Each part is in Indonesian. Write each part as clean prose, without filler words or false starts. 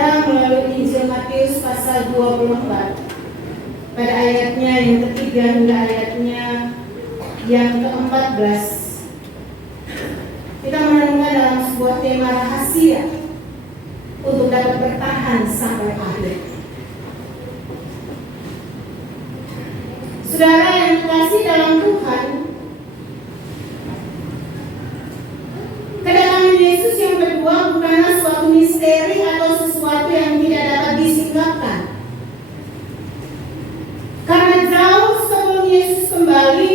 Saudara, melalui Injil Matius pasal 24 pada ayatnya yang ketiga hingga ayatnya yang ke-14, kita menemukan dalam sebuah tema rahasia untuk dapat bertahan sampai akhir. Saudara yang dikasihi dalam Tuhan, kedatangan Yesus yang kedua bukanlah suatu misteri atau sesuatu yang tidak dapat disingkapkan. Karena jauh sebelum Yesus kembali,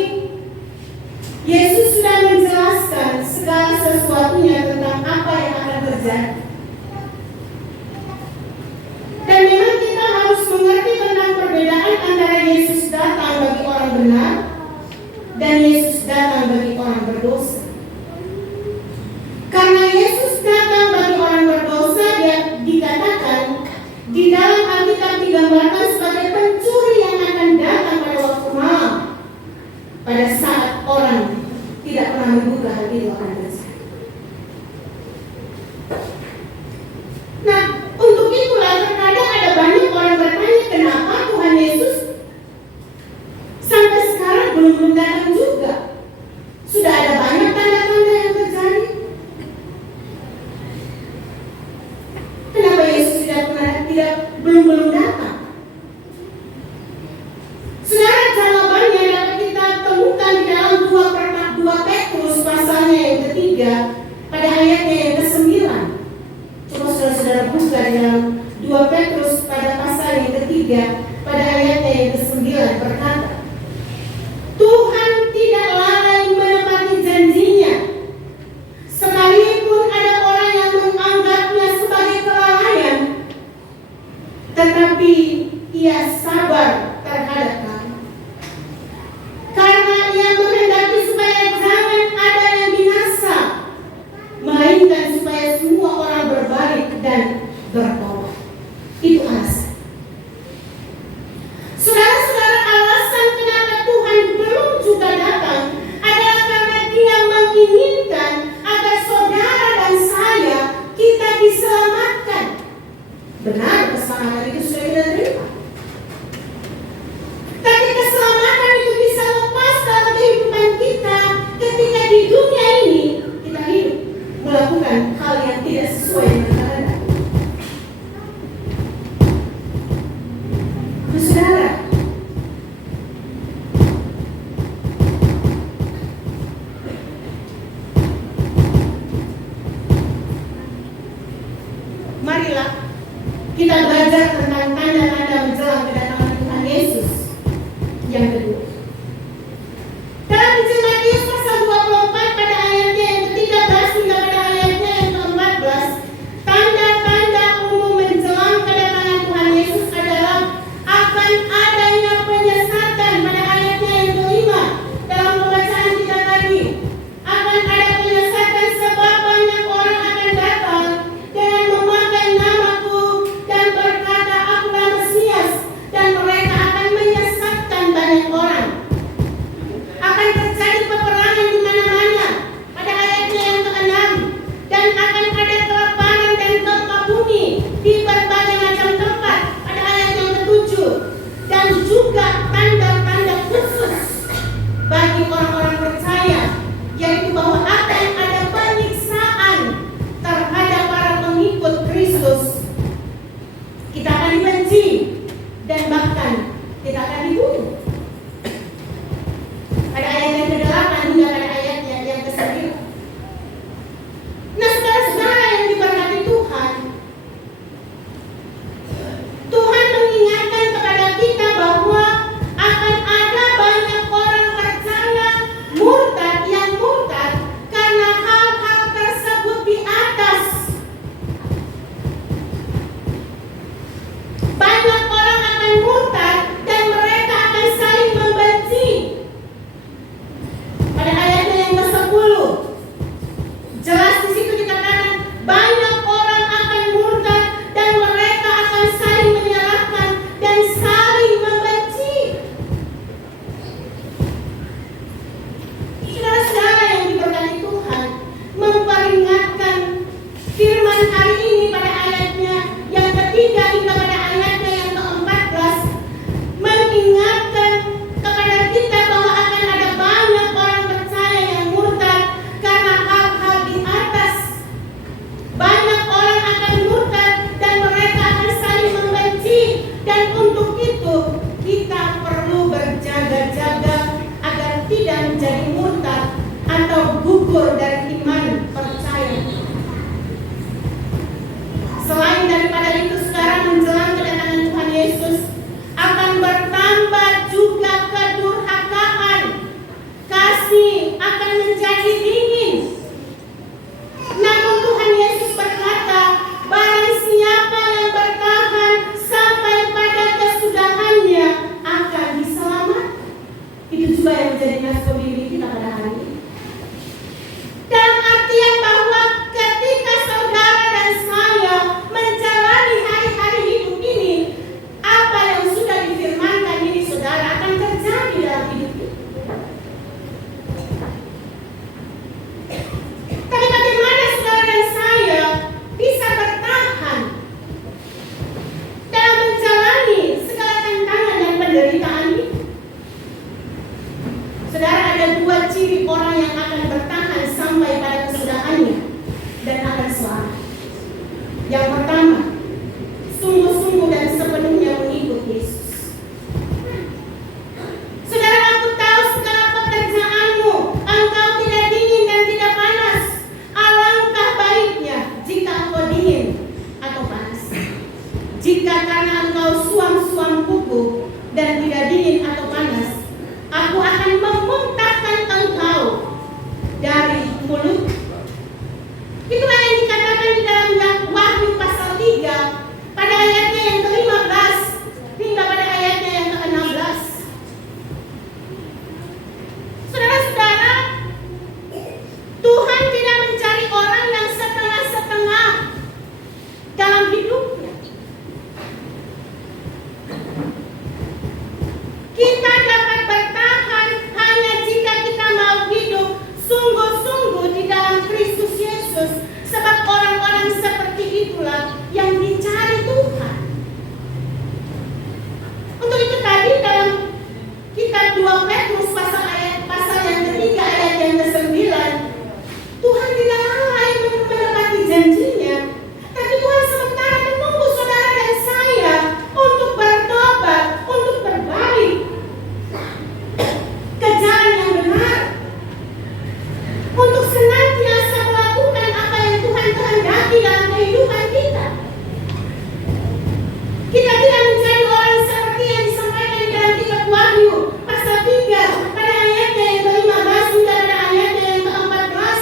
Yesus sudah menjelaskan segala sesuatunya tentang apa yang akan terjadi. Dan memang kita harus mengerti tentang perbedaan antara Yesus datang bagi orang benar dan Yesus datang bagi orang berdosa. Karena Yesus datang bagi orang berdosa, dia dikatakan di dalam Alkitab digambarkan sebagai pencuri yang akan datang pada waktu malam, pada saat orang tidak pernah menduga hal itu akan terjadi. Nah, untuk itulah terkadang ada banyak orang bertanya, kenapa Tuhan Yesus sampai sekarang belum datang juga? Sudah ada banyak tanda-tanda yang terjadi. Kenapa Yesus belum datang? Saudara, jawabannya dapat kita temukan di dalam 2 Petrus pasalnya yang ketiga pada ayatnya yang ke-9. Coba saudara-saudara buka di dalam 2 Petrus pada pasal yang ketiga pada ayatnya yang ke-9 berkata, Tuhan tidak lalai menepati janjinya, sekalipun ada orang yang menganggapnya sebagai kelalaian, tetapi ia sabar terhadap kami. Karena ia menghendaki supaya jangan ada yang binasa, melainkan supaya semua orang berbalik dan bertobat. Itu alasan. Saudara-saudara, alasan kenapa Tuhan belum juga datang adalah karena Dia menginginkan agar saudara dan saya kita diselamatkan. Benar, keselamatan itu sudah kita terima. Tapi keselamatan itu bisa lepas dalam kehidupan kita ketika di dunia ini kita hidup melakukan hal yang tidak sesuai dengan kehendak. Saudara, marilah kita belajar tentang tanda-tanda menjelang kedatangan Tuhan Yesus yang kedua. Dalam Injil Matius pasal 24 pada ayatnya yang ke-13 hingga pada ayatnya yang ke-14, tanda-tanda umum menjelang kedatangan Tuhan Yesus adalah akan adanya penyesatan pada ayatnya yang ke-5 dalam pembacaan kita tadi. Akan ada penyesatan sebab banyak orang akan datang dengan memakai namaku dan berkata akulah Mesias, dan mereka akan menyesatkan banyak orang. jika karena engkau suam-suam kuku dan tidak dingin atau panas, aku akan memuntahkan engkau dari mulut. Itulah yang dikatakan di dalam Wahyu pasal 3 pada ayatnya yang ke-15 hingga pada ayatnya yang ke-16. Saudara-saudara, Tuhan tidak mencari orang yang setengah-setengah dalam hidupnya. Kita dapat bertahan hanya jika kita mau hidup sungguh-sungguh di dalam Kristus Yesus. Sebab orang-orang seperti itulah yang dicari Tuhan. Untuk itu tadi dalam kitab 2 Petrus pasal yang ketiga ayat yang ke-9, Tuhan tidak lalai menepati janjinya, tapi Tuhan sementara menunggu saudara dan saya untuk bertobat, untuk berbalik ke jalan yang benar, untuk senantiasa melakukan apa yang Tuhan kehendaki dalam kehidupan kita. Kita tidak menjadi orang seperti yang disampaikan di dalam kitab Wahyu pasal 3 pada ayatnya yang ke-15 hingga pada ayatnya yang ke-14.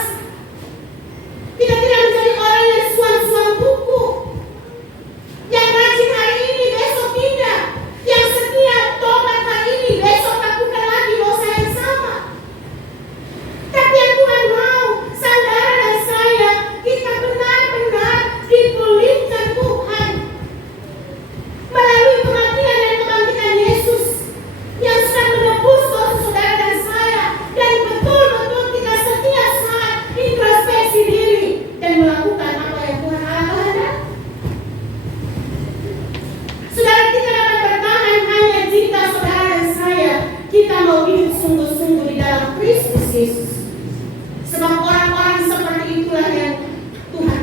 Kita tidak menjadi orang yang suam-suam kuku, yang rajin hari ini besok tidak, yang setia tobat hari ini besok lakukan lagi dosa yang sama. Tapi yang Tuhan mau saudara dan saya, kita benar-benar dipulihkan Tuhan melalui kematian dan kebangkitan Yesus yang sudah menebus dosa saudara dan saya, dan betul-betul kita setiap saat introspeksi diri dan melakukan apa yang Tuhan Allah kehendaki. Saudara, kita dapat bertahan hanya jika saudara dan saya kita mau hidup sungguh-sungguh di dalam Kristus Yesus. Sebab orang-orang seperti itulah yang Tuhan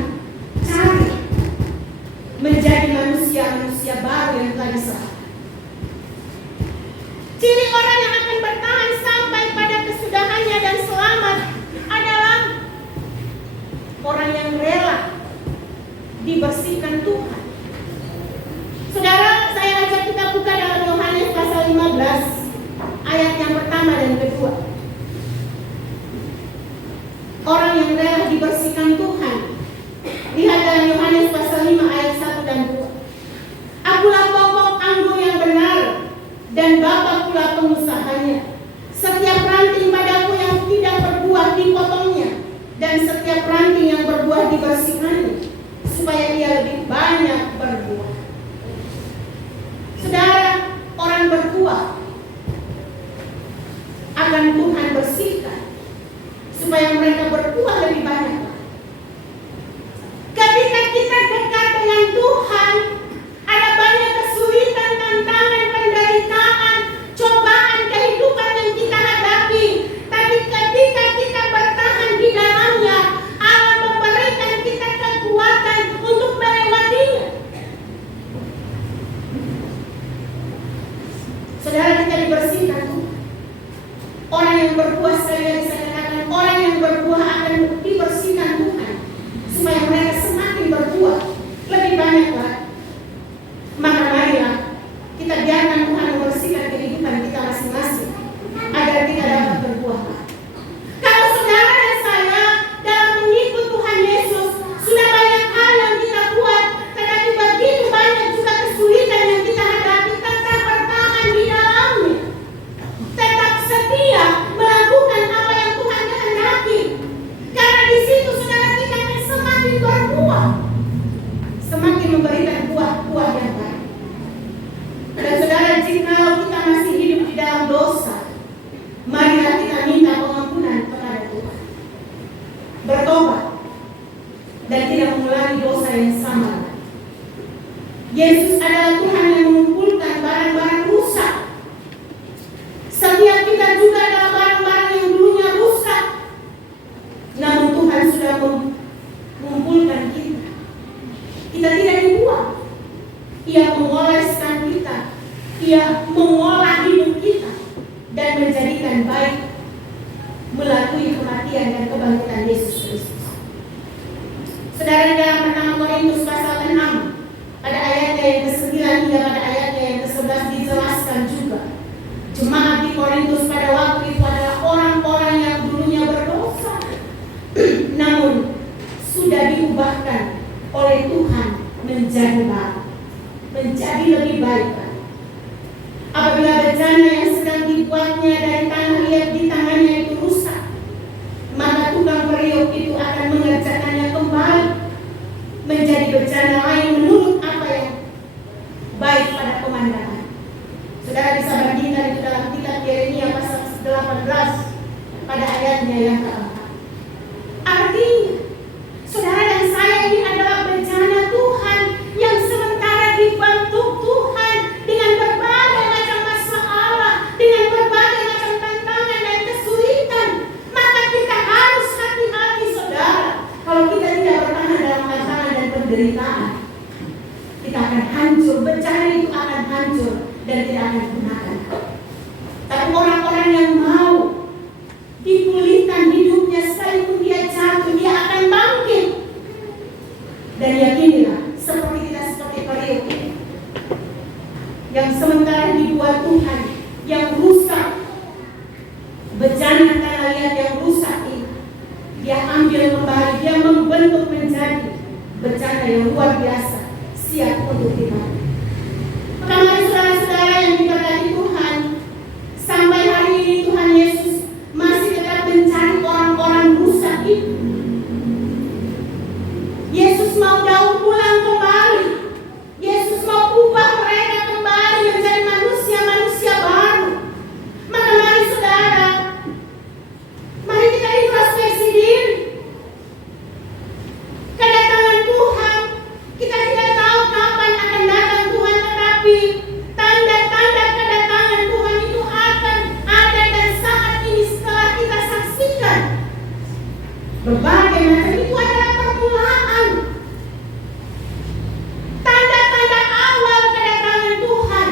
cari menjadi manusia-manusia baru yang telah diserahkan. Ciri orang yang akan bertahan sampai pada kesudahannya dan selamat adalah orang yang rela dibersihkan Tuhan. Saudara, saya ajak kita buka dalam Yohanes pasal 15 ayat yang pertama dan kedua. Orang yang rela dibersihkan Tuhan. Lihat dalam Yohanes pasal 5 ayat 1 dan 2. Akulah pokok anggur yang benar, dan Bapa pula pengusahanya. Setiap ranting padaku yang tidak berbuah dipotongnya, dan setiap ranting yang berbuah dibersihkannya, supaya ia lebih banyak berbuah. Saudara, orang berbuah akan Tuhan bersihkan supaya mereka berbuah lebih banyak. Ketika kita dekat dengan Tuhan, ada banyak kesulitan, tantangan, penderitaan, cobaan kehidupan yang kita hadapi. Tapi ketika kita bertahan di dalamnya, Allah memberikan kita kekuatan untuk melewatinya. Saudara, kita dibersihkan Tuhan. Orang yang berbuah, saya bisa katakan, orang yang berbuah akan dibersihkan Tuhan supaya mereka semakin berbuah lebih banyak lagi. Maka marilah kita biarkan Tuhan membersihkan kehidupan kita masing-masing agar kita dapat berbuah. Kalau saudara dan saya dalam mengikut Tuhan Yesus sudah banyak hal yang kita buat, tetapi begitu banyak juga kesulitan yang kita hadapi, tetap bertahan di dalamnya, tetap setia melakukan apa yang Tuhan kehendaki. Karena di situ saudara kita akan semakin berbuah, semakin memberikan buah-buah yang baik. Dan saudara, jika kita masih hidup di dalam dosa, marilah kita minta pengampunan kepada Tuhan, bertobat, dan tidak mengulangi dosa yang sama. Yesus adalah Tuhan yang mengumpulkan barang-barang rusak. Setiap kita juga adalah barang-barang yang dulunya rusak, namun Tuhan sudah mengumpulkan kita. Kita tidak dibuang. Ia mengoleskan kita, Ia mengolah hidup kita dan menjadikan baik melalui kematian dan kebangkitan Yesus Kristus. Saudara, dalam 1 Korintus pasal 6 pada ayat ayatnya yang ke-9 hingga pada ayatnya yang ke-11 dijelaskan juga. Jemaat di Korintus pada waktu itu adalah orang-orang yang dulunya berdosa, namun sudah diubahkan oleh Tuhan menjadi baik, menjadi lebih baik. Apabila bejana yang sedang dibuatnya dari tanah liat di tangannya itu rusak, maka tukang periuk itu akan mengerjakannya kembali menjadi bejana lain menurut apa yang baik pada pemandangan. Saudara bisa bandingkan itu dalam kitab Yeremia pasal 18 pada ayatnya yang keempat. Artinya, saudara dan saya ini adalah bejana Tuhan yang sementara dibentuk Tuhan dengan berbagai macam masalah, dengan berbagai macam tantangan dan kesulitan. Maka kita harus hati-hati, saudara. Kalau kita tidak bertahan dalam tantangan dan penderitaan, kita akan hancur. Bejana itu akan hancur dan tidak akan digunakan. Tapi orang-orang yang mau dipulihkan hidupnya sekalipun dia jatuh, dia akan bangkit. Dan yakinilah, seperti kita seperti periuk ini, yang sementara dibuat Tuhan, yang rusak, bejana tanah liat yang rusak ini, dia ambil kembali, dia membentuk menjadi bejana yang luar biasa, siap untuk dipakai. Pertama, saudara-saudara yang diberkati Tuhan, sampai hari ini Tuhan Yesus masih tetap mencari orang-orang rusak itu. Yesus mau daur ulang kembali. Yesus mau ubah mereka kembali menjadi manusia-manusia baru. Maka mari saudara, mari kita introspeksi diri. Kedatangan Tuhan, kita tidak tahu kapan akan datang Tuhan, tetapi tanda-tanda kedatangan Tuhan itu akan ada dan saat ini setelah kita saksikan. Berbagai macam itu adalah permulaan. Tanda-tanda awal kedatangan Tuhan.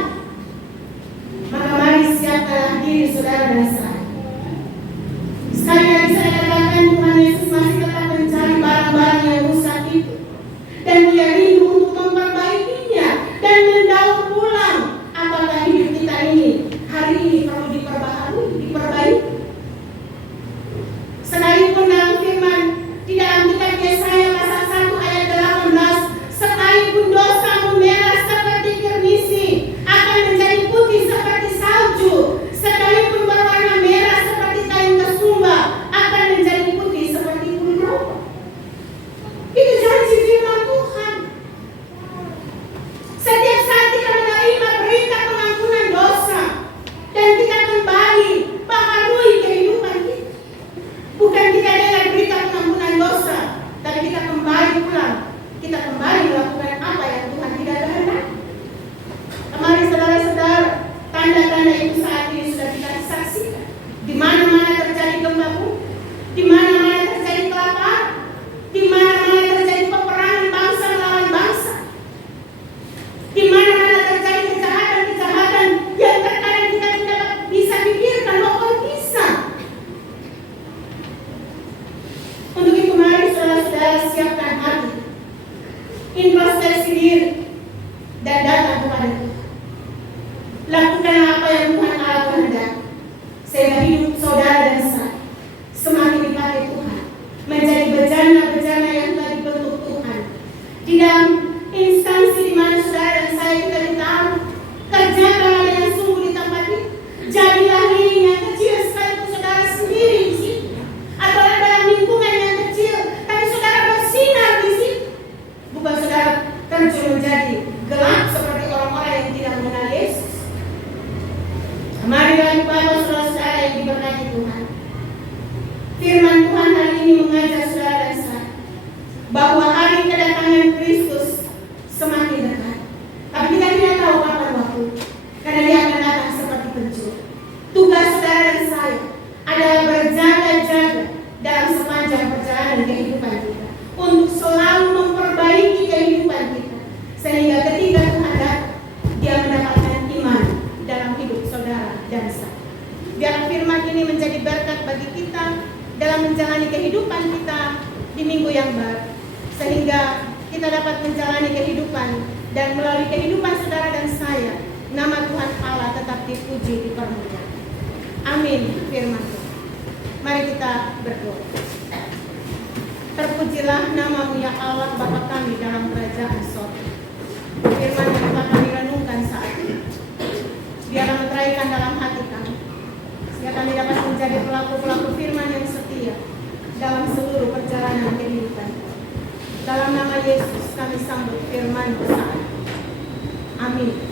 Maka mari siapkanlah diri saudara dan saya. Sekali lagi saya katakan, Tuhan Yesus masih tetap mencari barang-barang yang rusak itu. Dan dia rindu untuk memperbaikinya dan mendaur ulang. Apakah hidup kita ini hari ini perlu diperbaiki? Sekalipun dalam firman di dalam kitab Yesaya pasal 1 ayat 18, sekalipun dosamu merah seperti kirmisi akan menjadi putih seperti salju, sekalipun berwarna merah seperti kain kesumba akan menjadi putih seperti kulit domba. Itu janji firman Tuhan. Setiap saat kita menerima berita pengampunan dosa dan kita kembali baharui kehidupan kita. Bukan kita dengar berita pengampunan dosa, tapi kita kembali pulang. Kita kembali melakukan apa yang Tuhan tidak kehendaki. Kemarin saudara-saudara, tanda-tanda itu saat ini sudah kita saksikan. Di mana-mana terjadi gempa bumi, di mana-mana terjadi kelaparan, di mana-mana terjadi peperangan bangsa melawan bangsa, di mana-mana terjadi kejahatan-kejahatan yang terkadang kita tidak bisa pikirkan bahwa bisa. Untuk itu mari saudara-saudara siapkan hati, introspeksi diri, dan datang kepada Tuhan. Lakukan apa yang Tuhan Allah kehendaki, sehingga hidup saudara dan saya semakin dipakai Tuhan, menjadi bejana-bejana yang telah dibentuk Tuhan. Di dalam instansi di mana saudara dan saya kita ditaruh, kerjakanlah dengan sungguh di tempat ini. Jadilah lilin yang kecil sekalipun saudara sendiri di situ, atau dalam lingkungan yang kecil, tapi saudara bersinar di situ. Bukan saudara terjun menjadi gelap seperti orang-orang yang tidak mengenal Yesus. Marilah Bapak saudara-saudara yang diberkati Tuhan. Firman Tuhan hari ini mengajar saudara dan saya bahwa hari kedatangan Kristus semakin dekat. Tapi kita tidak tahu kapan waktu, karena dia akan datang seperti pencuri. Tugas saudara dan saya adalah berjaga-jaga dalam sepanjang perjalanan kehidupan kita, untuk selalu memperbaiki kehidupan kita, sehingga ketika Tuhan datang, dia mendapatkan iman dalam hidup saudara dan saya. Biar firman ini menjadi berkat bagi kita dalam menjalani kehidupan kita di minggu yang baru, sehingga kita dapat menjalani kehidupan Dan melalui kehidupan saudara dan saya, nama Tuhan Allah tetap dipuji, dipermuliakan. Amin. Firman Tuhan. Mari kita berdoa. Terpujilah namamu ya Allah Bapa kami dalam kerajaan sorga. Firman yang telah kami renungkan saat ini, biarlah meteraikan dalam hati kami, sehingga kami dapat menjadi pelaku-pelaku firman yang setia dalam seluruh perjalanan kehidupan. Dalam nama Yesus kami sambut firman saat ini. Amin.